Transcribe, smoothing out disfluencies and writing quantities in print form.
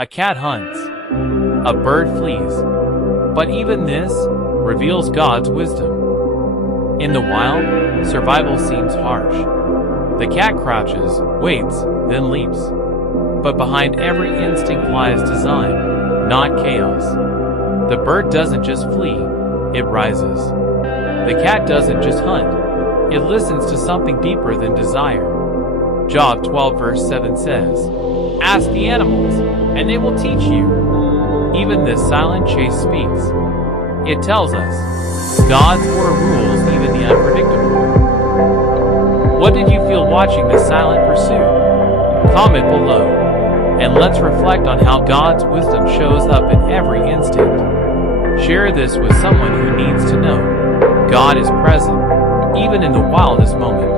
A cat hunts. A bird flees. But even this reveals God's wisdom. In the wild, survival seems harsh. The cat crouches, waits, then leaps. But behind every instinct lies design, not chaos. The bird doesn't just flee, it rises. The cat doesn't just hunt, it listens to something deeper than desire. Job 12 verse 7 says, "Ask the animals, and they will teach you." Even this silent chase speaks. It tells us, God's word rules even the unpredictable. What did you feel watching this silent pursuit? Comment below, and let's reflect on how God's wisdom shows up in every instinct. Share this with someone who needs to know God is present, even in the wildest moment.